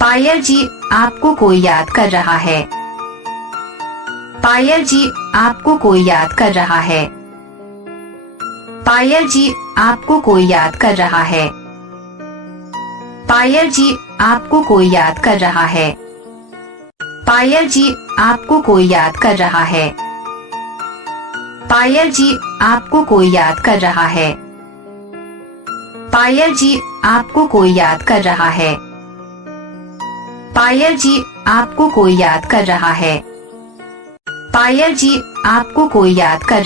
पायल जी, आपको कोई याद कर रहा है। पायल जी, आपको कोई याद कर रहा है। पायल जी, आपको कोई याद कर रहा है। पायल जी, आपको कोई याद कर रहा है। पायल जी, आपको कोई याद कर रहा है। पायल जी, आपको कोई याद कर रहा है। पायल जी, आपको कोई याद कर रहा है। पायल जी, आपको कोई याद कर रहा है। पायल जी, आपको कोई याद कर